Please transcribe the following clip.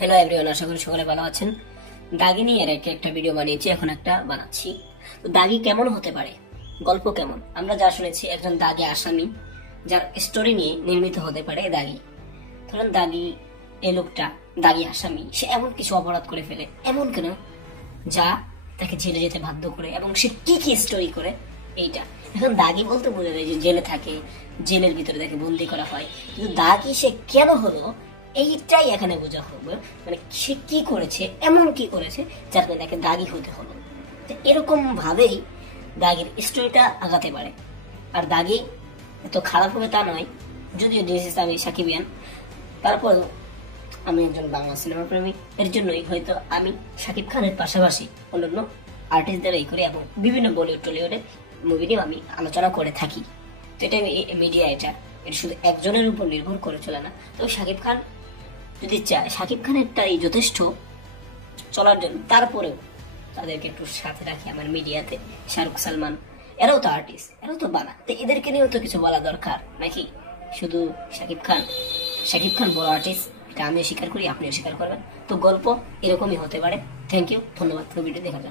Hello everyone, আশা করি সকলে ভালো আছেন। দাগি নিয়ে একটা ভিডিও বানিয়েছি, এখন একটা বানাচ্ছি। তো দাগি কেমন হতে পারে, গল্প কেমন? আমরা যা শুনেছি, একজন দাগি আসামি যার স্টোরি নিয়ে নির্মিত হতে পারে দাগি। ধরেন দাগি, এই লোকটা দাগি আসামি, সে এমন কিছু অপরাধ করে ফেলে, এমন কেন যা তাকে জেলে যেতে বাধ্য করে, এবং সে কি কি স্টোরি করে এইটা। এখন দাগি বলতে বোঝা যায় যে জেলে থাকে, জেলের ভিতরে তাকে বন্দি করা হয়, কিন্তু দাগি সে কেন হলো এইটাই এখানে বোঝা হবে। মানে সে কি করেছে, এমন কি করেছে যার কারণে তাকে দাগি হতে হলো। তো এরকম ভাবেই দাগির স্টোরিটা আগাতে পারে। আর দাগি এত খারাপ হবে তা নয়, যদিও ডিসিস আমি সাকিবিয়ান, তারপর আমি একজন বাংলা সিনেমা প্রেমী, এর জন্যই হয়তো আমি শাকিব খানের পাশাপাশি অন্যান্য আর্টিস্টদের এই করি, এবং বিভিন্ন বলিউড টলিউডের মুভি নিয়ে আমি আলোচনা করে থাকি। তো এটা মিডিয়া, এটা শুধু একজনের উপর নির্ভর করে চলে না। তো শাকিব খান যদি চায়, শাকিব খানেরটাই যথেষ্ট চলার জন্য, তারপরেও তাদেরকে একটু সাথে রাখি আমার মিডিয়াতে। শাহরুখ, সালমান, এরাও তো আর্টিস্ট, এরাও তো বানা, তো এদেরকে নিয়েও তো কিছু বলা দরকার নাকি? শুধু শাকিব খান বড় আর্টিস্ট, এটা আমিও স্বীকার করি, আপনিও স্বীকার করবেন। তো গল্প এরকমই হতে পারে। থ্যাংক ইউ, ধন্যবাদ ভিডিও দেখার জন্য।